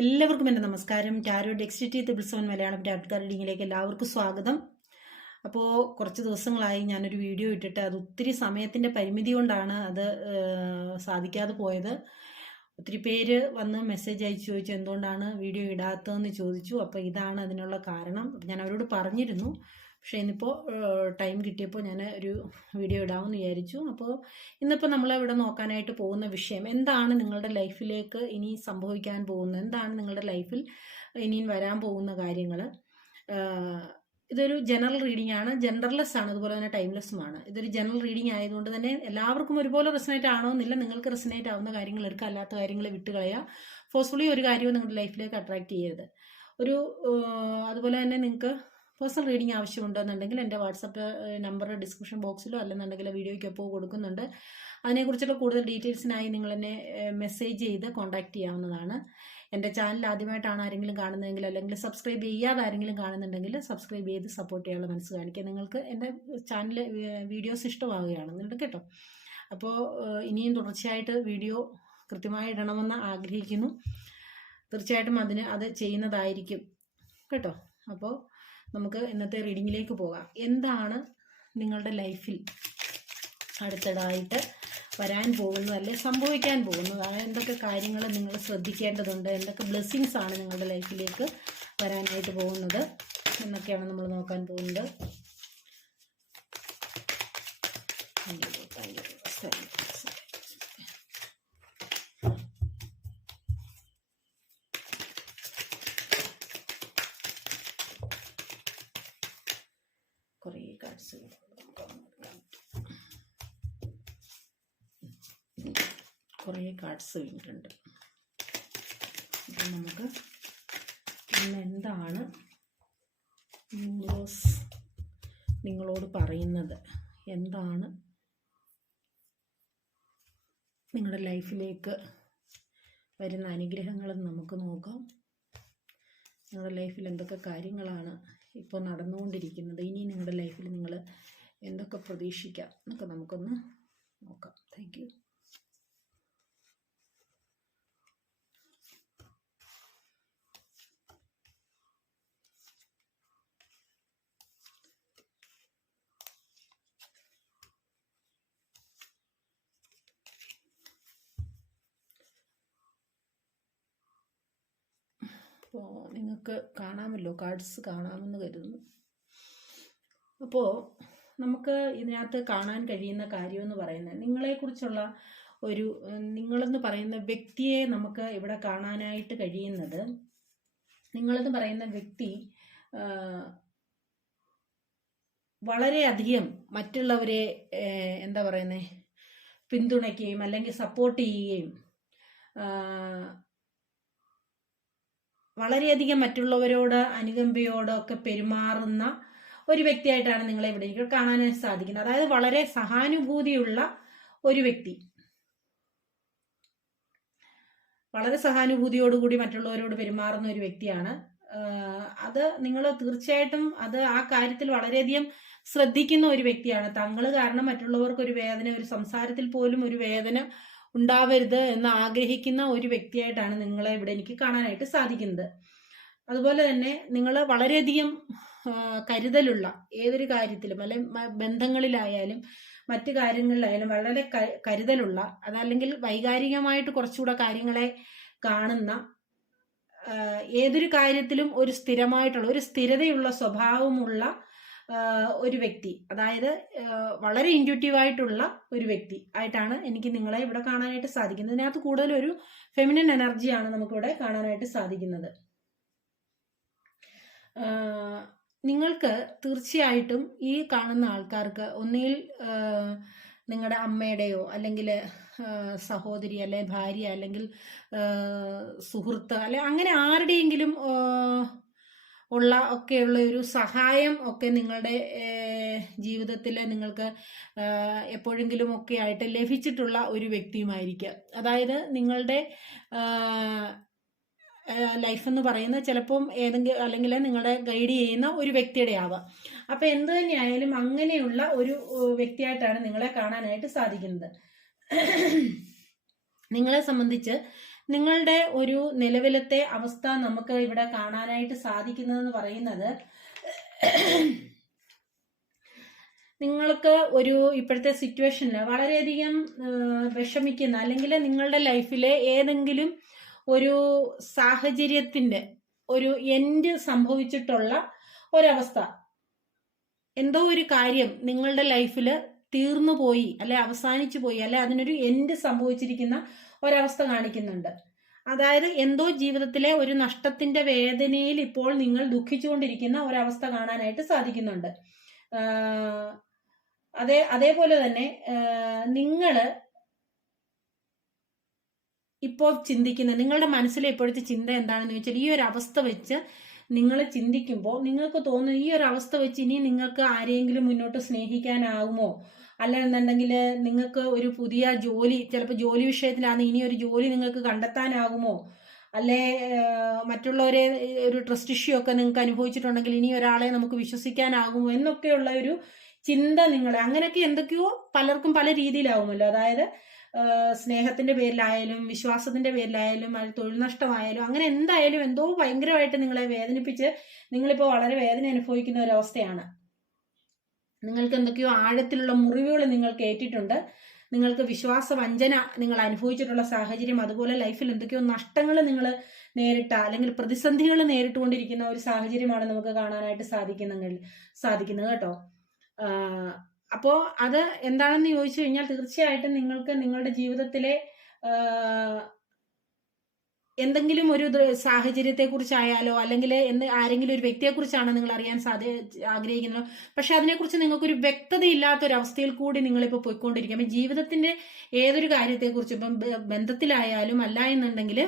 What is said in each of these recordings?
എല്ലാവർക്കും എന്റെ നമസ്കാരം. ടാരോ ഡെക്സിറ്റി ത്രിപിൾ മലയാളം ടാപ്കാർ റീഡിങ്ങിലേക്ക് എല്ലാവർക്കും സ്വാഗതം. അപ്പോൾ കുറച്ച് ദിവസങ്ങളായി ഞാനൊരു വീഡിയോ ഇട്ടിട്ട് അത് ഒത്തിരി സമയത്തിന്റെ പരിമിതി കൊണ്ടാണ് അത് സാധിക്കാതെ പോയത്. ഒത്തിരി പേര് വന്ന് മെസ്സേജ് അയച്ചു ചോദിച്ചു എന്തുകൊണ്ടാണ് വീഡിയോ ഇടാത്തതെന്ന് ചോദിച്ചു. അപ്പോൾ ഇതാണ് അതിനുള്ള കാരണം. ഞാൻ അവരോട് പറഞ്ഞിരുന്നു. പക്ഷേ ഇന്നിപ്പോൾ ടൈം കിട്ടിയപ്പോൾ ഞാൻ ഒരു വീഡിയോ ഇടാമെന്ന് വിചാരിച്ചു. അപ്പോൾ ഇന്നിപ്പോൾ നമ്മൾ ഇവിടെ നോക്കാനായിട്ട് പോകുന്ന വിഷയം എന്താണ് നിങ്ങളുടെ ലൈഫിലേക്ക് ഇനി സംഭവിക്കാൻ പോകുന്നത്? എന്താണ് നിങ്ങളുടെ ലൈഫിൽ ഇനിയും വരാൻ പോകുന്ന കാര്യങ്ങൾ ഇതൊരു ജനറൽ റീഡിംഗ് ആണ് ജനറൽലെസ് ആണ് അതുപോലെ തന്നെ ടൈംലെസ്സുമാണ്. ഇതൊരു ജനറൽ റീഡിംഗ് ആയതുകൊണ്ട് തന്നെ എല്ലാവർക്കും ഒരുപോലെ റെസനേറ്റ് ആണോന്നില്ല നിങ്ങൾക്ക് റെസനേറ്റ് ആവുന്ന കാര്യങ്ങൾ എടുക്കുക അല്ലാത്ത കാര്യങ്ങൾ വിട്ടുകളയുക ഫോഴ്സ്ഫുള്ളി ഒരു കാര്യവും നിങ്ങളുടെ ലൈഫിലേക്ക് അട്രാക്ട് ചെയ്യരുത്. ഒരു അതുപോലെ തന്നെ നിങ്ങൾക്ക് പേഴ്സണൽ റീഡിംഗ് ആവശ്യമുണ്ടെന്നുണ്ടെങ്കിൽ എന്റെ വാട്സപ്പ് നമ്പർ ഡിസ്ക്രിപ്ഷൻ ബോക്സിലോ അല്ലെന്നുണ്ടെങ്കിൽ വീഡിയോയ്ക്കൊപ്പം കൊടുക്കുന്നുണ്ട്. അതിനെക്കുറിച്ചുള്ള കൂടുതൽ ഡീറ്റെയിൽസിനായി നിങ്ങൾ എന്നെ മെസ്സേജ് ചെയ്ത് കോൺടാക്ട് ചെയ്യാവുന്നതാണ്. എന്റെ ചാനൽ ആദ്യമായിട്ടാണ് ആരെങ്കിലും കാണുന്നതെങ്കിൽ അല്ലെങ്കിൽ സബ്സ്ക്രൈബ് ചെയ്യാതെ ആരെങ്കിലും കാണുന്നുണ്ടെങ്കിൽ സബ്സ്ക്രൈബ് ചെയ്ത് സപ്പോർട്ട് ചെയ്യാനുള്ള മനസ്സ് കാണിക്കുക. നിങ്ങൾക്ക് എന്റെ ചാനൽ വീഡിയോസ് ഇഷ്ടമാവുകയാണെന്നുണ്ട് കേട്ടോ. അപ്പോൾ ഇനിയും തുടർച്ചയായിട്ട് വീഡിയോ കൃത്യമായി ഇടണമെന്ന് ആഗ്രഹിക്കുന്നു. തീർച്ചയായിട്ടും അതിന് അത് ചെയ്യുന്നതായിരിക്കും കേട്ടോ. അപ്പോൾ നമുക്ക് ഇന്നത്തെ റീഡിങ്ങിലേക്ക് പോകാം. എന്താണ് നിങ്ങളുടെ ലൈഫിൽ അടുത്തതായിട്ട് വരാൻ പോകുന്നത് അല്ലെ സംഭവിക്കാൻ പോകുന്നത്? എന്തൊക്കെ കാര്യങ്ങൾ നിങ്ങൾ ശ്രദ്ധിക്കേണ്ടതുണ്ട്? എന്തൊക്കെ ബ്ലെസ്സിങ്സ് ആണ് നിങ്ങളുടെ ലൈഫിലേക്ക് വരാനായിട്ട് പോകുന്നത്? എന്നൊക്കെയാണ് നമ്മൾ നോക്കാൻ പോകുന്നത്. കാർഡ്സ് കഴിഞ്ഞിട്ടുണ്ട്. അപ്പം നമുക്ക് എന്താണ് ന്യൂറോസ് നിങ്ങളോട് പറയുന്നത്? എന്താണ് നിങ്ങളുടെ ലൈഫിലേക്ക് വരുന്ന അനുഗ്രഹങ്ങളും നമുക്ക് നോക്കാം. നിങ്ങളുടെ ലൈഫിൽ എന്തൊക്കെ കാര്യങ്ങളാണ് ഇപ്പോൾ നടന്നുകൊണ്ടിരിക്കുന്നത്? ഇനി നിങ്ങളുടെ ലൈഫിൽ നിങ്ങൾ എന്തൊക്കെ പ്രതീക്ഷിക്കാം എന്നൊക്കെ നമുക്കൊന്ന് നോക്കാം. താങ്ക് അപ്പോൾ നിങ്ങൾക്ക് കാണാമല്ലോ കാർഡ്സ് കാണാമെന്ന് കരുതുന്നു. അപ്പോൾ നമുക്ക് ഇതിനകത്ത് കാണാൻ കഴിയുന്ന കാര്യമെന്ന് പറയുന്നത് നിങ്ങളെക്കുറിച്ചുള്ള ഒരു നിങ്ങളെന്ന് പറയുന്ന വ്യക്തിയെ നമുക്ക് ഇവിടെ കാണാനായിട്ട് കഴിയുന്നത് നിങ്ങളെന്ന് പറയുന്ന വ്യക്തി വളരെയധികം മറ്റുള്ളവരെ എന്താ പറയുന്നത് പിന്തുണയ്ക്കുകയും അല്ലെങ്കിൽ സപ്പോർട്ട് ചെയ്യുകയും വളരെയധികം മറ്റുള്ളവരോട് അനുകമ്പയോടൊക്കെ പെരുമാറുന്ന ഒരു വ്യക്തിയായിട്ടാണ് നിങ്ങളെ ഇവിടെ എനിക്ക് കാണാൻ സാധിക്കുന്നത്. അതായത് വളരെ സഹാനുഭൂതിയുള്ള ഒരു വ്യക്തി. വളരെ സഹാനുഭൂതിയോടുകൂടി മറ്റുള്ളവരോട് പെരുമാറുന്ന ഒരു വ്യക്തിയാണ്. അത് നിങ്ങൾ തീർച്ചയായിട്ടും അത് ആ കാര്യത്തിൽ വളരെയധികം ശ്രദ്ധിക്കുന്ന ഒരു വ്യക്തിയാണ്. തങ്ങൾ കാരണം മറ്റുള്ളവർക്ക് ഒരു വേദന ഒരു സംസാരത്തിൽ പോലും ഒരു വേദന ഉണ്ടാവരുത് എന്ന് ആഗ്രഹിക്കുന്ന ഒരു വ്യക്തിയായിട്ടാണ് നിങ്ങളെ ഇവിടെ എനിക്ക് കാണാനായിട്ട് സാധിക്കുന്നത്. അതുപോലെ തന്നെ നിങ്ങൾ വളരെയധികം കരുതലുള്ള ഏതൊരു കാര്യത്തിലും അല്ലെ ബന്ധങ്ങളിലായാലും മറ്റു കാര്യങ്ങളിലായാലും വളരെ കരുതലുള്ള അതല്ലെങ്കിൽ വൈകാരികമായിട്ട് കുറച്ചുകൂടെ കാര്യങ്ങളെ കാണുന്ന ഏതൊരു കാര്യത്തിലും ഒരു സ്ഥിരമായിട്ടുള്ള ഒരു സ്ഥിരതയുള്ള സ്വഭാവമുള്ള ഒരു വ്യക്തി. അതായത് വളരെ ആയിട്ടുള്ള ഒരു വ്യക്തി ആയിട്ടാണ് എനിക്ക് നിങ്ങളെ ഇവിടെ കാണാനായിട്ട് സാധിക്കുന്നത്. ഇതിനകത്ത് കൂടുതൽ ഒരു ഫെമിനൻ എനർജിയാണ് നമുക്കിവിടെ കാണാനായിട്ട് സാധിക്കുന്നത്. നിങ്ങൾക്ക് തീർച്ചയായിട്ടും ഈ കാണുന്ന ആൾക്കാർക്ക് ഒന്നുകിൽ നിങ്ങളുടെ അമ്മയുടെയോ അല്ലെങ്കിൽ സഹോദരി അല്ലെ ഭാര്യ അല്ലെങ്കിൽ സുഹൃത്ത് അല്ലെ അങ്ങനെ ആരുടെയെങ്കിലും ഉള്ള ഒക്കെയുള്ള ഒരു സഹായം ഒക്കെ നിങ്ങളുടെ ജീവിതത്തിൽ നിങ്ങൾക്ക് എപ്പോഴെങ്കിലും ഒക്കെ ആയിട്ട് ലഭിച്ചിട്ടുള്ള ഒരു വ്യക്തിയുമായിരിക്കാം. അതായത് നിങ്ങളുടെ ലൈഫ് എന്ന് പറയുന്നത് ചിലപ്പം ഏതെങ്കിലും അല്ലെങ്കിൽ നിങ്ങളെ ഗൈഡ് ചെയ്യുന്ന ഒരു വ്യക്തിയുടെ ആവാം. അപ്പം എന്ത് തന്നെയായാലും അങ്ങനെയുള്ള ഒരു വ്യക്തിയായിട്ടാണ് നിങ്ങളെ കാണാനായിട്ട് സാധിക്കുന്നത്. നിങ്ങളെ സംബന്ധിച്ച് നിങ്ങളുടെ ഒരു നിലവിലത്തെ അവസ്ഥ നമുക്ക് ഇവിടെ കാണാനായിട്ട് സാധിക്കുന്നതെന്ന് പറയുന്നത് നിങ്ങൾക്ക് ഒരു ഇപ്പോഴത്തെ സിറ്റുവേഷനിൽ വളരെയധികം വിഷമിക്കുന്ന അല്ലെങ്കിൽ നിങ്ങളുടെ ലൈഫിലെ ഏതെങ്കിലും ഒരു സാഹചര്യത്തിന്റെ ഒരു എൻഡ് സംഭവിച്ചിട്ടുള്ള ഒരവസ്ഥ. എന്തോ ഒരു കാര്യം നിങ്ങളുടെ ലൈഫിൽ തീർന്നു പോയി അല്ലെ അവസാനിച്ചു പോയി അല്ലെ അതിനൊരു എൻഡ് സംഭവിച്ചിരിക്കുന്ന ഒരവസ്ഥ കാണിക്കുന്നുണ്ട്. അതായത് എന്തോ ജീവിതത്തിലെ ഒരു നഷ്ടത്തിന്റെ വേദനയിൽ ഇപ്പോൾ നിങ്ങൾ ദുഃഖിച്ചുകൊണ്ടിരിക്കുന്ന ഒരവസ്ഥ കാണാനായിട്ട് സാധിക്കുന്നുണ്ട്. അതേ അതേപോലെ തന്നെ നിങ്ങൾ ഇപ്പോൾ ചിന്തിക്കുന്ന നിങ്ങളുടെ മനസ്സിലെ ഇപ്പോഴത്തെ ചിന്ത എന്താണെന്ന് ചോദിച്ചാൽ ഈ ഒരു അവസ്ഥ വെച്ച് നിങ്ങൾ ചിന്തിക്കുമ്പോൾ നിങ്ങൾക്ക് തോന്നുന്നു ഈ ഒരു അവസ്ഥ വെച്ച് ഇനി നിങ്ങൾക്ക് ആരെയെങ്കിലും മുന്നോട്ട് സ്നേഹിക്കാനാകുമോ അല്ലെന്നുണ്ടെങ്കിൽ നിങ്ങൾക്ക് ഒരു പുതിയ ജോലി ചിലപ്പോൾ ജോലി വിഷയത്തിലാണ് ഇനി ഒരു ജോലി നിങ്ങൾക്ക് കണ്ടെത്താനാകുമോ അല്ലെ മറ്റുള്ളവരെ ഒരു ട്രസ്റ്റ് ഇഷ്യൂ ഒക്കെ നിങ്ങൾക്ക് അനുഭവിച്ചിട്ടുണ്ടെങ്കിൽ ഇനി ഒരാളെ നമുക്ക് വിശ്വസിക്കാനാകുമോ എന്നൊക്കെയുള്ള ഒരു ചിന്ത നിങ്ങളെ അങ്ങനെയൊക്കെ എന്തൊക്കെയോ പലർക്കും പല രീതിയിലാവുമല്ലോ. അതായത് സ്നേഹത്തിന്റെ പേരിലായാലും വിശ്വാസത്തിന്റെ പേരിലായാലും തൊഴിൽ നഷ്ടമായാലും അങ്ങനെ എന്തായാലും എന്തോ ഭയങ്കരമായിട്ട് നിങ്ങളെ വേദനിപ്പിച്ച് നിങ്ങളിപ്പോൾ വളരെ വേദന അനുഭവിക്കുന്ന ഒരവസ്ഥയാണ്. നിങ്ങൾക്ക് എന്തൊക്കെയോ ആഴത്തിലുള്ള മുറിവുകൾ നിങ്ങൾക്ക് ഏറ്റിട്ടുണ്ട് നിങ്ങൾക്ക് വിശ്വാസ വഞ്ചന നിങ്ങൾ അനുഭവിച്ചിട്ടുള്ള സാഹചര്യം അതുപോലെ ലൈഫിൽ എന്തൊക്കെയോ നഷ്ടങ്ങൾ നിങ്ങൾ നേരിട്ട അല്ലെങ്കിൽ പ്രതിസന്ധികൾ നേരിട്ടുകൊണ്ടിരിക്കുന്ന ഒരു സാഹചര്യമാണ് നമുക്ക് കാണാനായിട്ട് സാധിക്കുന്ന സാധിക്കുന്നത് കേട്ടോ. ആഹ് അപ്പോ അത് എന്താണെന്ന് ചോദിച്ചു കഴിഞ്ഞാൽ തീർച്ചയായിട്ടും നിങ്ങൾക്ക് നിങ്ങളുടെ ജീവിതത്തിലെ എന്തെങ്കിലും ഒരു സാഹചര്യത്തെ കുറിച്ചായാലോ അല്ലെങ്കിൽ എന്ത് ആരെങ്കിലും ഒരു വ്യക്തിയെ കുറിച്ചാണ് നിങ്ങൾ അറിയാൻ സാധ്യ ആഗ്രഹിക്കുന്നത്. പക്ഷെ അതിനെക്കുറിച്ച് നിങ്ങൾക്കൊരു വ്യക്തതയില്ലാത്ത ഒരു അവസ്ഥയിൽ കൂടി നിങ്ങളിപ്പോൾ പോയിക്കൊണ്ടിരിക്കും. അപ്പം ജീവിതത്തിന്റെ ഏതൊരു കാര്യത്തെക്കുറിച്ചും ഇപ്പം ബന്ധത്തിലായാലും അല്ല എന്നുണ്ടെങ്കിൽ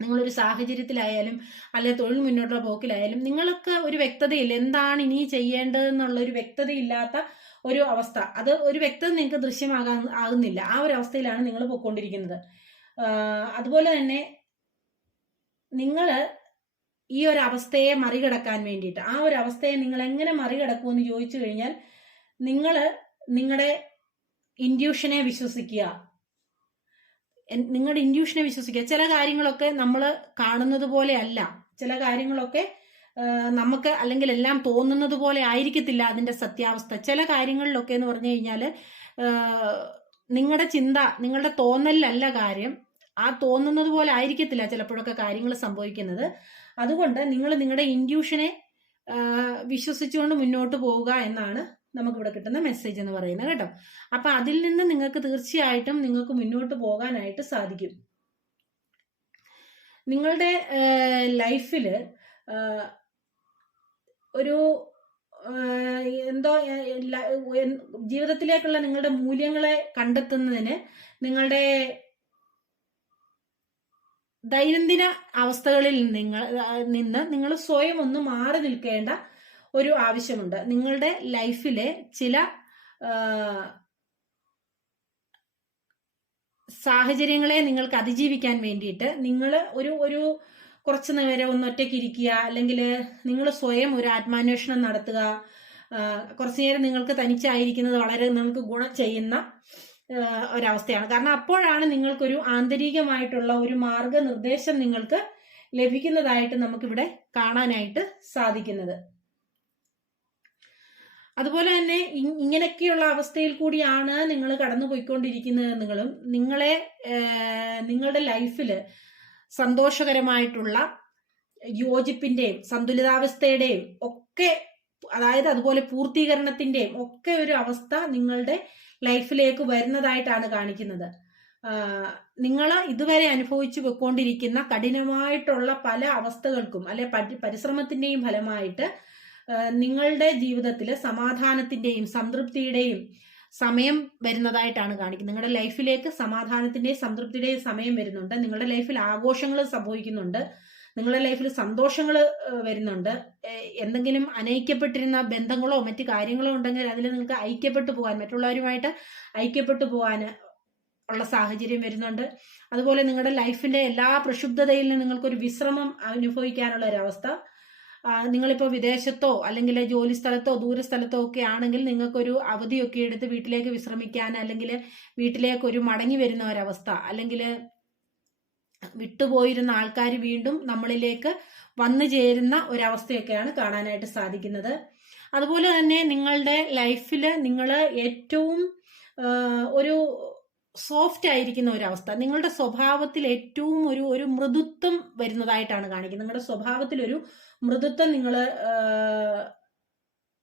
നിങ്ങളൊരു സാഹചര്യത്തിലായാലും അല്ലെ തൊഴിൽ മുന്നോട്ടുള്ള പോക്കിലായാലും നിങ്ങൾക്ക് ഒരു വ്യക്തതയില്ല. എന്താണ് ഇനി ചെയ്യേണ്ടതെന്നുള്ള ഒരു വ്യക്തതയില്ലാത്ത ഒരു അവസ്ഥ. അത് ഒരു വ്യക്തത നിങ്ങൾക്ക് ദൃശ്യമാകാ ആകുന്നില്ല. ആ ഒരു അവസ്ഥയിലാണ് നിങ്ങൾ പോയിക്കൊണ്ടിരിക്കുന്നത്. അതുപോലെ തന്നെ നിങ്ങൾ ഈ ഒരു അവസ്ഥയെ മറികടക്കാൻ വേണ്ടിയിട്ട് ആ ഒരു അവസ്ഥയെ നിങ്ങൾ എങ്ങനെ മറികടക്കുമെന്ന് ചോദിച്ചു കഴിഞ്ഞാൽ നിങ്ങൾ നിങ്ങളുടെ ഇൻഡ്യൂഷനെ വിശ്വസിക്കുക. നിങ്ങളുടെ ഇൻഡ്യൂഷനെ വിശ്വസിക്കുക. ചില കാര്യങ്ങളൊക്കെ നമ്മൾ കാണുന്നത് പോലെയല്ല ചില കാര്യങ്ങളൊക്കെ നമുക്ക് അല്ലെങ്കിൽ എല്ലാം തോന്നുന്നത് പോലെ ആയിരിക്കത്തില്ല അതിന്റെ സത്യാവസ്ഥ. ചില കാര്യങ്ങളിലൊക്കെ എന്ന് പറഞ്ഞു കഴിഞ്ഞാൽ നിങ്ങളുടെ ചിന്ത നിങ്ങളുടെ തോന്നലിലല്ല കാര്യം. ആ തോന്നുന്നത് പോലെ ആയിരിക്കത്തില്ല ചിലപ്പോഴൊക്കെ കാര്യങ്ങൾ സംഭവിക്കുന്നത്. അതുകൊണ്ട് നിങ്ങൾ നിങ്ങളുടെ ഇൻഡ്യൂഷനെ വിശ്വസിച്ചുകൊണ്ട് മുന്നോട്ട് പോവുക എന്നാണ് നമുക്കിവിടെ കിട്ടുന്ന മെസ്സേജ് എന്ന് പറയുന്നത് കേട്ടോ. അപ്പൊ അതിൽ നിന്ന് നിങ്ങൾക്ക് തീർച്ചയായിട്ടും നിങ്ങൾക്ക് മുന്നോട്ട് പോകാനായിട്ട് സാധിക്കും. നിങ്ങളുടെ ലൈഫിൽ ഒരു എന്തോ ജീവിതത്തിലേക്കുള്ള നിങ്ങളുടെ മൂല്യങ്ങളെ കണ്ടെത്തുന്നതിന് നിങ്ങളുടെ ദൈനംദിന അവസ്ഥകളിൽ നിങ്ങൾ നിന്ന് നിങ്ങൾ സ്വയം ഒന്ന് മാറി നിൽക്കേണ്ട ഒരു ആവശ്യമുണ്ട്. നിങ്ങളുടെ ലൈഫിലെ ചില സാഹചര്യങ്ങളെ നിങ്ങൾക്ക് അതിജീവിക്കാൻ വേണ്ടിയിട്ട് നിങ്ങൾ ഒരു ഒരു കുറച്ച് നേരം ഒന്ന് ഒറ്റയ്ക്ക് ഇരിക്കുക അല്ലെങ്കിൽ നിങ്ങൾ സ്വയം ഒരു ആത്മാന്വേഷണം നടത്തുക. കുറച്ച് നേരം നിങ്ങൾക്ക് തനിച്ചായിരിക്കുന്നത് വളരെ നിങ്ങൾക്ക് ഗുണം ചെയ്യുന്ന ഒരവസ്ഥയാണ്. കാരണം അപ്പോഴാണ് നിങ്ങൾക്കൊരു ആന്തരികമായിട്ടുള്ള ഒരു മാർഗനിർദ്ദേശം നിങ്ങൾക്ക് ലഭിക്കുന്നതായിട്ട് നമുക്കിവിടെ കാണാനായിട്ട് സാധിക്കുന്നത്. അതുപോലെ തന്നെ ഇങ്ങനെയൊക്കെയുള്ള അവസ്ഥയിൽ കൂടിയാണ് നിങ്ങൾ കടന്നു പോയിക്കൊണ്ടിരിക്കുന്നതെന്നുകളും നിങ്ങളെ നിങ്ങളുടെ ലൈഫിൽ സന്തോഷകരമായിട്ടുള്ള യോജിപ്പിന്റെയും സന്തുലിതാവസ്ഥയുടെയും ഒക്കെ അതായത് അതുപോലെ പൂർത്തീകരണത്തിന്റെയും ഒക്കെ ഒരു അവസ്ഥ നിങ്ങളുടെ ലൈഫിലേക്ക് വരുന്നതായിട്ടാണ് കാണിക്കുന്നത്. നിങ്ങൾ ഇതുവരെ അനുഭവിച്ചു പോയിക്കൊണ്ടിരിക്കുന്ന കഠിനമായിട്ടുള്ള പല അവസ്ഥകൾക്കും അല്ലെ പരി- പരിശ്രമത്തിന്റെയും ഫലമായിട്ട് നിങ്ങളുടെ ജീവിതത്തിൽ സമാധാനത്തിന്റെയും സംതൃപ്തിയുടെയും സമയം വരുന്നതായിട്ടാണ് കാണിക്കുന്നത്. നിങ്ങളുടെ ലൈഫിലേക്ക് സമാധാനത്തിന്റെയും സംതൃപ്തിയുടെയും സമയം വരുന്നുണ്ട്. നിങ്ങളുടെ ലൈഫിൽ ആഘോഷങ്ങൾ സംഭവിക്കുന്നുണ്ട്. നിങ്ങളുടെ ലൈഫിൽ സന്തോഷങ്ങൾ വരുന്നുണ്ട്. എന്തെങ്കിലും അനൈക്യപ്പെട്ടിരുന്ന ബന്ധങ്ങളോ മറ്റു കാര്യങ്ങളോ ഉണ്ടെങ്കിൽ അതിൽ നിങ്ങൾക്ക് ഐക്യപ്പെട്ടു പോകാൻ മറ്റുള്ളവരുമായിട്ട് ഐക്യപ്പെട്ടു പോകാൻ ഉള്ള സാഹചര്യം വരുന്നുണ്ട്. അതുപോലെ നിങ്ങളുടെ ലൈഫിന്റെ എല്ലാ പ്രക്ഷുബ്ധതയിൽ നിങ്ങൾക്കൊരു വിശ്രമം അനുഭവിക്കാനുള്ള ഒരവസ്ഥ. നിങ്ങളിപ്പോൾ വിദേശത്തോ അല്ലെങ്കിൽ ജോലി സ്ഥലത്തോ ദൂര സ്ഥലത്തോ ഒക്കെ ആണെങ്കിൽ നിങ്ങൾക്കൊരു അവധിയൊക്കെ എടുത്ത് വീട്ടിലേക്ക് വിശ്രമിക്കാൻ അല്ലെങ്കിൽ വീട്ടിലേക്ക് ഒരു മടങ്ങി വരുന്ന ഒരവസ്ഥ. അല്ലെങ്കിൽ വിട്ടുപോയിരുന്ന ആൾക്കാർ വീണ്ടും നമ്മളിലേക്ക് വന്നു ചേരുന്ന ഒരവസ്ഥയൊക്കെയാണ് കാണാനായിട്ട് സാധിക്കുന്നത്. അതുപോലെ തന്നെ നിങ്ങളുടെ ലൈഫിൽ നിങ്ങൾ ഏറ്റവും ഒരു സോഫ്റ്റ് ആയിരിക്കുന്ന ഒരവസ്ഥ. നിങ്ങളുടെ സ്വഭാവത്തിൽ ഏറ്റവും ഒരു ഒരു മൃദുത്വം വരുന്നതായിട്ടാണ് കാണിക്കുന്നത്. നിങ്ങളുടെ സ്വഭാവത്തിൽ ഒരു മൃദുത്വം നിങ്ങൾ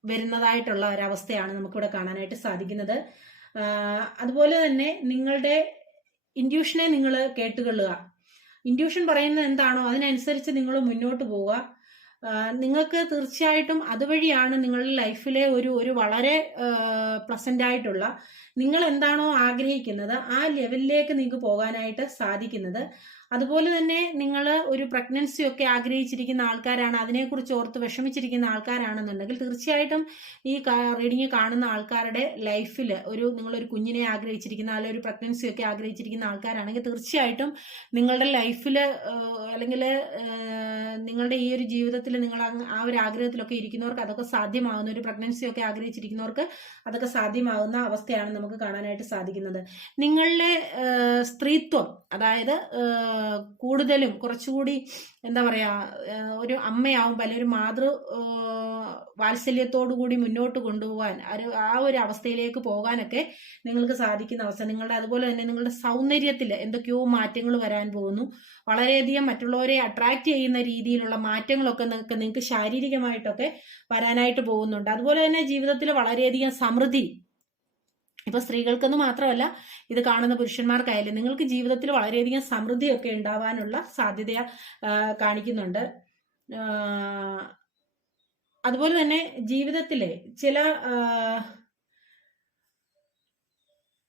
വരുന്നതായിട്ടുള്ള ഒരവസ്ഥയാണ് നമുക്കിവിടെ കാണാനായിട്ട് സാധിക്കുന്നത്. അതുപോലെ തന്നെ നിങ്ങളുടെ ഇൻഡ്യൂഷനെ നിങ്ങൾ കേട്ടുകൊള്ളുക. ഇൻഡ്യൂഷൻ പറയുന്നത് എന്താണോ അതിനനുസരിച്ച് നിങ്ങൾ മുന്നോട്ട് പോവുക. നിങ്ങൾക്ക് തീർച്ചയായിട്ടും അതുവഴിയാണ് നിങ്ങളുടെ ലൈഫിലെ ഒരു ഒരു വളരെ പ്ലസന്റ് ആയിട്ടുള്ള നിങ്ങൾ എന്താണോ ആഗ്രഹിക്കുന്നത് ആ ലെവലിലേക്ക് നിങ്ങൾക്ക് പോകാനായിട്ട് സാധിക്കുന്നത്. അതുപോലെ തന്നെ നിങ്ങൾ ഒരു പ്രഗ്നൻസി ഒക്കെ ആഗ്രഹിച്ചിരിക്കുന്ന ആൾക്കാരാണ് അതിനെക്കുറിച്ച് ഓർത്ത് വിഷമിച്ചിരിക്കുന്ന ആൾക്കാരാണെന്നുണ്ടെങ്കിൽ തീർച്ചയായിട്ടും ഈ റീഡിങ് കാണുന്ന ആൾക്കാരുടെ ലൈഫിൽ ഒരു നിങ്ങളൊരു കുഞ്ഞിനെ ആഗ്രഹിച്ചിരിക്കുന്ന അല്ലെങ്കിൽ ഒരു പ്രഗ്നൻസി ഒക്കെ ആഗ്രഹിച്ചിരിക്കുന്ന ആൾക്കാരാണെങ്കിൽ തീർച്ചയായിട്ടും നിങ്ങളുടെ ലൈഫിൽ അല്ലെങ്കിൽ നിങ്ങളുടെ ഈ ഒരു ജീവിതത്തിൽ നിങ്ങൾ ആ ഒരു ആഗ്രഹത്തിലൊക്കെ ഇരിക്കുന്നവർക്ക് അതൊക്കെ സാധ്യമാകുന്ന ഒരു പ്രഗ്നൻസി ഒക്കെ ആഗ്രഹിച്ചിരിക്കുന്നവർക്ക് അതൊക്കെ സാധ്യമാകുന്ന അവസ്ഥയാണ് നമുക്ക് കാണാനായിട്ട് സാധിക്കുന്നത്. നിങ്ങളുടെ സ്ത്രീത്വം അതായത് കൂടുതലും കുറച്ചുകൂടി എന്താ പറയാ ഒരു അമ്മയാവുമ്പോൾ അല്ലെങ്കിൽ ഒരു മാതൃ വാത്സല്യത്തോടു കൂടി മുന്നോട്ട് കൊണ്ടുപോകാൻ ഒരു ആ ഒരു അവസ്ഥയിലേക്ക് പോകാനൊക്കെ നിങ്ങൾക്ക് സാധിക്കുന്ന അവസ്ഥ. നിങ്ങളുടെ അതുപോലെ തന്നെ നിങ്ങളുടെ സൗന്ദര്യത്തിൽ എന്തൊക്കെയോ മാറ്റങ്ങൾ വരാൻ പോകുന്നു. വളരെയധികം മറ്റുള്ളവരെ അട്രാക്ട് ചെയ്യുന്ന രീതിയിലുള്ള മാറ്റങ്ങളൊക്കെ നിങ്ങൾക്ക് നിങ്ങൾക്ക് ശാരീരികമായിട്ടൊക്കെ വരാനായിട്ട് പോകുന്നുണ്ട്. അതുപോലെ തന്നെ ജീവിതത്തിൽ വളരെയധികം സമൃദ്ധി ഇപ്പൊ സ്ത്രീകൾക്കെന്ന് മാത്രമല്ല ഇത് കാണുന്ന പുരുഷന്മാർക്കായാലും നിങ്ങൾക്ക് ജീവിതത്തിൽ വളരെയധികം സമൃദ്ധിയൊക്കെ ഉണ്ടാവാനുള്ള സാധ്യത കാണിക്കുന്നുണ്ട്. അതുപോലെ തന്നെ ജീവിതത്തിലെ ചില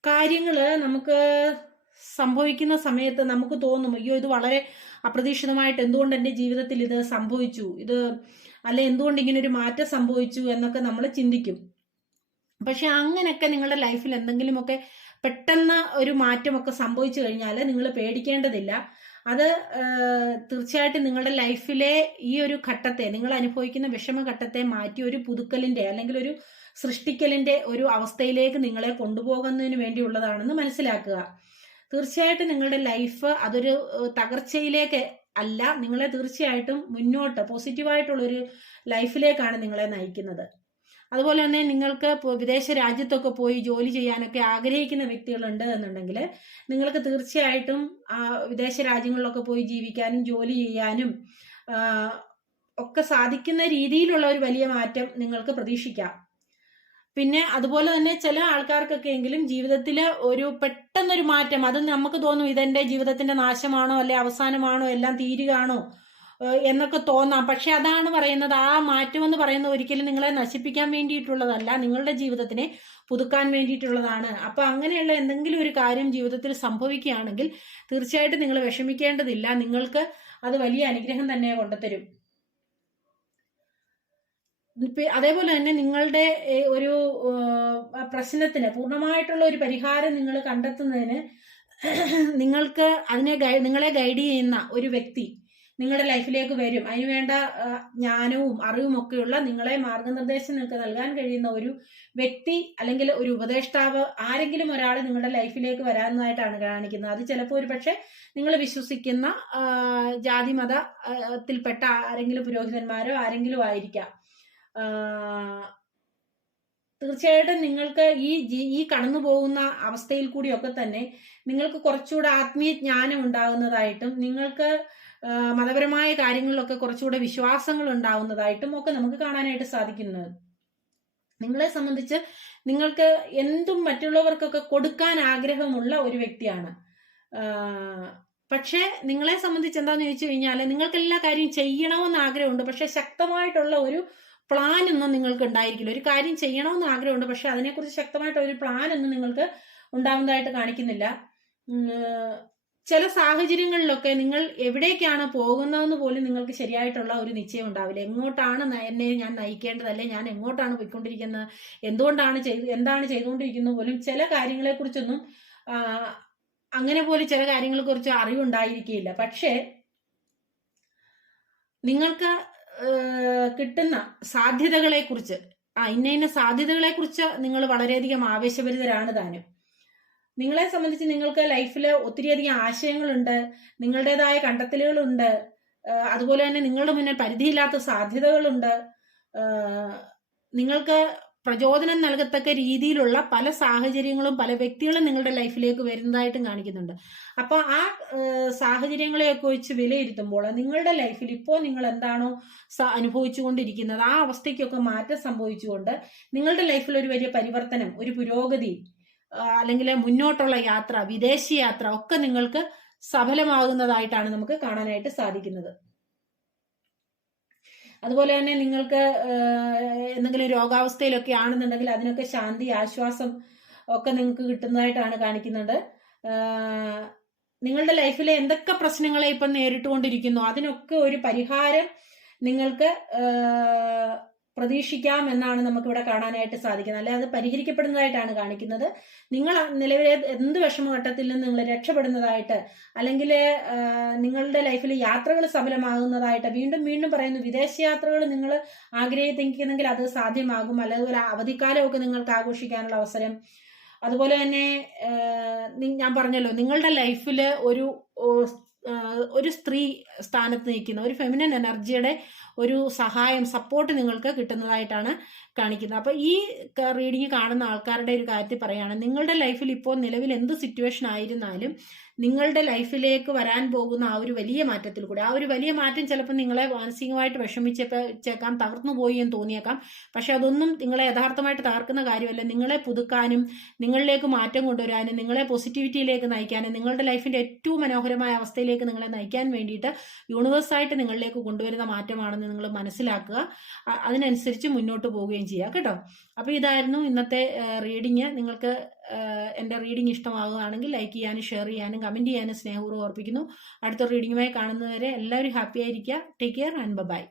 കാര്യങ്ങൾ നമുക്ക് സംഭവിക്കുന്ന സമയത്ത് നമുക്ക് തോന്നും അയ്യോ ഇത് വളരെ അപ്രതീക്ഷിതമായിട്ട് എന്തുകൊണ്ട് എന്റെ ജീവിതത്തിൽ ഇത് സംഭവിച്ചു? ഇത് അല്ലെ എന്തുകൊണ്ട് ഇങ്ങനെ ഒരു മാറ്റം സംഭവിച്ചു? എന്നൊക്കെ നമ്മൾ ചിന്തിക്കും. പക്ഷെ അങ്ങനെയൊക്കെ നിങ്ങളുടെ ലൈഫിൽ എന്തെങ്കിലുമൊക്കെ പെട്ടെന്ന് ഒരു മാറ്റമൊക്കെ സംഭവിച്ചു കഴിഞ്ഞാൽ നിങ്ങൾ പേടിക്കേണ്ടതില്ല. അത് തീർച്ചയായിട്ടും നിങ്ങളുടെ ലൈഫിലെ ഈ ഒരു ഘട്ടത്തെ നിങ്ങൾ അനുഭവിക്കുന്ന വിഷമഘട്ടത്തെ മാറ്റി ഒരു പുതുക്കലിന്റെ അല്ലെങ്കിൽ ഒരു സൃഷ്ടിക്കലിന്റെ ഒരു അവസ്ഥയിലേക്ക് നിങ്ങളെ കൊണ്ടുപോകുന്നതിന് വേണ്ടിയുള്ളതാണെന്ന് മനസ്സിലാക്കുക. തീർച്ചയായിട്ടും നിങ്ങളുടെ ലൈഫ് അതൊരു തകർച്ചയിലേക്ക് അല്ല. നിങ്ങളെ തീർച്ചയായിട്ടും മുന്നോട്ട് പോസിറ്റീവായിട്ടുള്ള ഒരു ലൈഫിലേക്കാണ് നിങ്ങളെ നയിക്കുന്നത്. അതുപോലെ തന്നെ നിങ്ങൾക്ക് വിദേശ രാജ്യത്തൊക്കെ പോയി ജോലി ചെയ്യാനൊക്കെ ആഗ്രഹിക്കുന്ന വ്യക്തികളുണ്ട് എന്നുണ്ടെങ്കിൽ നിങ്ങൾക്ക് തീർച്ചയായിട്ടും ആ വിദേശ രാജ്യങ്ങളിലൊക്കെ പോയി ജീവിക്കാനും ജോലി ചെയ്യാനും ഒക്കെ സാധിക്കുന്ന രീതിയിലുള്ള ഒരു വലിയ മാറ്റം നിങ്ങൾക്ക് പ്രതീക്ഷിക്കാം. പിന്നെ അതുപോലെ തന്നെ ചില ആൾക്കാർക്കൊക്കെ എങ്കിലും ജീവിതത്തിൽ ഒരു പെട്ടെന്നൊരു മാറ്റം അത് നമുക്ക് തോന്നും ഇതെന്റെ ജീവിതത്തിന്റെ നാശമാണോ അല്ലെ അവസാനമാണോ എല്ലാം തീരുകയാണോ എന്നൊക്കെ തോന്നാം. പക്ഷെ അതാണ് പറയുന്നത്. ആ മാറ്റം എന്ന് പറയുന്നത് ഒരിക്കലും നിങ്ങളെ നശിപ്പിക്കാൻ വേണ്ടിയിട്ടുള്ളതല്ല. നിങ്ങളുടെ ജീവിതത്തിനെ പുതുക്കാൻ വേണ്ടിയിട്ടുള്ളതാണ്. അപ്പൊ അങ്ങനെയുള്ള എന്തെങ്കിലും ഒരു കാര്യം ജീവിതത്തിൽ സംഭവിക്കുകയാണെങ്കിൽ തീർച്ചയായിട്ടും നിങ്ങൾ വിഷമിക്കേണ്ടതില്ല. നിങ്ങൾക്ക് അത് വലിയ അനുഗ്രഹം തന്നെ കൊണ്ടുതരും. അതേപോലെ തന്നെ നിങ്ങളുടെ ഒരു പ്രശ്നത്തിന് പൂർണമായിട്ടുള്ള ഒരു പരിഹാരം നിങ്ങൾ കണ്ടെത്തുന്നതിന് നിങ്ങൾക്ക് അതിനെ നിങ്ങളെ ഗൈഡ് ചെയ്യുന്ന ഒരു വ്യക്തി നിങ്ങളുടെ ലൈഫിലേക്ക് വരും. അതിനുവേണ്ട ജ്ഞാനവും അറിവും ഒക്കെയുള്ള നിങ്ങളെ മാർഗനിർദ്ദേശം നിങ്ങൾക്ക് നൽകാൻ കഴിയുന്ന ഒരു വ്യക്തി അല്ലെങ്കിൽ ഒരു ഉപദേഷ്ടാവ് ആരെങ്കിലും ഒരാൾ നിങ്ങളുടെ ലൈഫിലേക്ക് വരാവുന്നതായിട്ടാണ് കാണിക്കുന്നത്. അത് ചിലപ്പോൾ ഒരു പക്ഷേ നിങ്ങൾ വിശ്വസിക്കുന്ന ജാതി മതത്തിൽപ്പെട്ട ആരെങ്കിലും പുരോഹിതന്മാരോ ആരെങ്കിലും ആയിരിക്കാം. തീർച്ചയായിട്ടും നിങ്ങൾക്ക് ഈ ഈ കടന്നു പോകുന്ന അവസ്ഥയിൽ കൂടിയൊക്കെ തന്നെ നിങ്ങൾക്ക് കുറച്ചുകൂടെ ആത്മീയ ജ്ഞാനം ഉണ്ടാകുന്നതായിട്ടും നിങ്ങൾക്ക് മതപരമായ കാര്യങ്ങളിലൊക്കെ കുറച്ചുകൂടെ വിശ്വാസങ്ങൾ ഉണ്ടാവുന്നതായിട്ടും ഒക്കെ നമുക്ക് കാണാനായിട്ട് സാധിക്കുന്നത് നിങ്ങളെ സംബന്ധിച്ച് നിങ്ങൾക്ക് എന്തും മറ്റുള്ളവർക്കൊക്കെ കൊടുക്കാൻ ആഗ്രഹമുള്ള ഒരു വ്യക്തിയാണ്. പക്ഷേ നിങ്ങളെ സംബന്ധിച്ച് എന്താന്ന് ചോദിച്ചു കഴിഞ്ഞാൽ നിങ്ങൾക്ക് എല്ലാ കാര്യം ചെയ്യണമെന്ന് ആഗ്രഹമുണ്ട്. പക്ഷെ ശക്തമായിട്ടുള്ള ഒരു പ്ലാൻ ഒന്നും നിങ്ങൾക്ക് ഉണ്ടായിരിക്കില്ല. ഒരു കാര്യം ചെയ്യണമെന്ന് ആഗ്രഹമുണ്ട്. പക്ഷെ അതിനെക്കുറിച്ച് ശക്തമായിട്ട് ഒരു പ്ലാൻ ഒന്നും നിങ്ങൾക്ക് ഉണ്ടാവുന്നതായിട്ട് കാണിക്കുന്നില്ല. ചില സാഹചര്യങ്ങളിലൊക്കെ നിങ്ങൾ എവിടേക്കാണ് പോകുന്നതെന്ന് പോലും നിങ്ങൾക്ക് ശരിയായിട്ടുള്ള ഒരു നിശ്ചയം ഉണ്ടാവില്ല. എങ്ങോട്ടാണ് എന്നെ ഞാൻ നയിക്കേണ്ടത്? അല്ലെ ഞാൻ എങ്ങോട്ടാണ് പോയിക്കൊണ്ടിരിക്കുന്നത്? എന്തുകൊണ്ടാണ് ചെയ്ത് എന്താണ് ചെയ്തുകൊണ്ടിരിക്കുന്നത് പോലും ചില കാര്യങ്ങളെക്കുറിച്ചൊന്നും കുറിച്ചൊന്നും അങ്ങനെ പോലും ചില കാര്യങ്ങളെക്കുറിച്ച് അറിവുണ്ടായിരിക്കില്ല പക്ഷേ നിങ്ങൾക്ക് കിട്ടുന്ന സാധ്യതകളെ കുറിച്ച് ആ ഇന്ന ഇന്ന സാധ്യതകളെ കുറിച്ച് നിങ്ങൾ വളരെയധികം ആവേശഭരിതരാണ് താനും. നിങ്ങളെ സംബന്ധിച്ച് നിങ്ങൾക്ക് ലൈഫിൽ ഒത്തിരിയധികം ആശയങ്ങളുണ്ട് നിങ്ങളുടേതായ കണ്ടെത്തലുകളുണ്ട് അതുപോലെ തന്നെ നിങ്ങളുടെ മുന്നിൽ പരിധിയില്ലാത്ത സാധ്യതകളുണ്ട്. നിങ്ങൾക്ക് പ്രചോദനം നൽകത്തക്ക രീതിയിലുള്ള പല സാഹചര്യങ്ങളും പല വ്യക്തികളും നിങ്ങളുടെ ലൈഫിലേക്ക് വരുന്നതായിട്ടും കാണിക്കുന്നുണ്ട്. അപ്പോൾ ആ സാഹചര്യങ്ങളെയൊക്കെ വെച്ച് വിലയിരുത്തുമ്പോൾ നിങ്ങളുടെ ലൈഫിൽ ഇപ്പോൾ നിങ്ങൾ എന്താണോ അനുഭവിച്ചുകൊണ്ടിരിക്കുന്നത് ആ അവസ്ഥയ്ക്കൊക്കെ മാറ്റം സംഭവിച്ചുകൊണ്ട് നിങ്ങളുടെ ലൈഫിൽ ഒരു വലിയ പരിവർത്തനം ഒരു പുരോഗതി അല്ലെങ്കിൽ മുന്നോട്ടുള്ള യാത്ര വിദേശ യാത്ര ഒക്കെ നിങ്ങൾക്ക് സഫലമാകുന്നതായിട്ടാണ് നമുക്ക് കാണാനായിട്ട് സാധിക്കുന്നത്. അതുപോലെ തന്നെ നിങ്ങൾക്ക് എന്തെങ്കിലും രോഗാവസ്ഥയിലൊക്കെ ആണെന്നുണ്ടെങ്കിൽ അതിനൊക്കെ ശാന്തി ആശ്വാസം ഒക്കെ നിങ്ങൾക്ക് കിട്ടുന്നതായിട്ടാണ് കാണിക്കുന്നത്. നിങ്ങളുടെ ലൈഫിലെ എന്തൊക്കെ പ്രശ്നങ്ങളെ ഇപ്പം നേരിട്ടുകൊണ്ടിരിക്കുന്നു? അതിനൊക്കെ ഒരു പരിഹാരം നിങ്ങൾക്ക് പ്രതീക്ഷിക്കാം എന്നാണ് നമുക്കിവിടെ കാണാനായിട്ട് സാധിക്കുന്നത്. അല്ലെ അത് പരിഹരിക്കപ്പെടുന്നതായിട്ടാണ് കാണിക്കുന്നത്. നിങ്ങൾ നിലവിലെ എന്ത് വിഷമഘട്ടത്തിൽ നിന്ന് നിങ്ങൾ രക്ഷപ്പെടുന്നതായിട്ട് അല്ലെങ്കിൽ നിങ്ങളുടെ ലൈഫിൽ യാത്രകൾ സഫലമാകുന്നതായിട്ട് വീണ്ടും വീണ്ടും പറയുന്നു വിദേശ യാത്രകൾ നിങ്ങൾ ആഗ്രഹിക്കുന്നെങ്കിൽ അത് സാധ്യമാകും. അല്ലെങ്കിൽ അവധിക്കാലമൊക്കെ നിങ്ങൾക്ക് ആഘോഷിക്കാനുള്ള അവസരം. അതുപോലെ തന്നെ ഞാൻ പറഞ്ഞല്ലോ നിങ്ങളുടെ ലൈഫിൽ ഒരു ഒരു സ്ത്രീ സ്ഥാനത്ത് നിൽക്കുന്ന ഒരു ഫെമിനൻ എനർജിയുടെ ഒരു സഹായം സപ്പോർട്ട് നിങ്ങൾക്ക് കിട്ടുന്നതായിട്ടാണ് കാണിക്കുന്നത്. അപ്പോൾ ഈ റീഡിങ് കാണുന്ന ആൾക്കാരുടെ ഒരു കാര്യത്തിൽ പറയുകയാണ് നിങ്ങളുടെ ലൈഫിൽ ഇപ്പോൾ നിലവിൽ എന്ത് സിറ്റുവേഷൻ ആയിരുന്നാലും നിങ്ങളുടെ ലൈഫിലേക്ക് വരാൻ പോകുന്ന ആ ഒരു വലിയ മാറ്റത്തിൽ കൂടെ. ആ ഒരു വലിയ മാറ്റം ചിലപ്പോൾ നിങ്ങളെ മാനസികമായിട്ട് വിഷമിച്ചേക്കാം തകർന്നു പോയി എന്ന് തോന്നിയേക്കാം. പക്ഷെ അതൊന്നും നിങ്ങളെ യഥാർത്ഥമായിട്ട് തകർക്കുന്ന കാര്യമല്ല. നിങ്ങളെ പുതുക്കാനും നിങ്ങളിലേക്ക് മാറ്റം കൊണ്ടുവരാനും നിങ്ങളെ പോസിറ്റിവിറ്റിയിലേക്ക് നയിക്കാനും നിങ്ങളുടെ ലൈഫിന്റെ ഏറ്റവും മനോഹരമായ അവസ്ഥയിലേക്ക് നിങ്ങളെ നയിക്കാൻ വേണ്ടിയിട്ട് യൂണിവേഴ്സായിട്ട് നിങ്ങളിലേക്ക് കൊണ്ടുവരുന്ന മാറ്റമാണെന്ന് നിങ്ങൾ മനസ്സിലാക്കുക. അതിനനുസരിച്ച് മുന്നോട്ട് പോവുകയും ചെയ്യുക. കേട്ടോ? അപ്പോൾ ഇതായിരുന്നു ഇന്നത്തെ റീഡിങ് നിങ്ങൾക്ക് എന്റെ റീഡിംഗ് ഇഷ്ടമാകുകയാണെങ്കിൽ ലൈക്ക് ചെയ്യാനും ഷെയർ ചെയ്യാനും കമന്റ് ചെയ്യാനും സ്നേഹപൂർവം ഓർപ്പിക്കുന്നു. അടുത്ത റീഡിങ്ങുമായി കാണുന്നവരെ എല്ലാവരും ഹാപ്പി ആയിരിക്കുക. Take care and by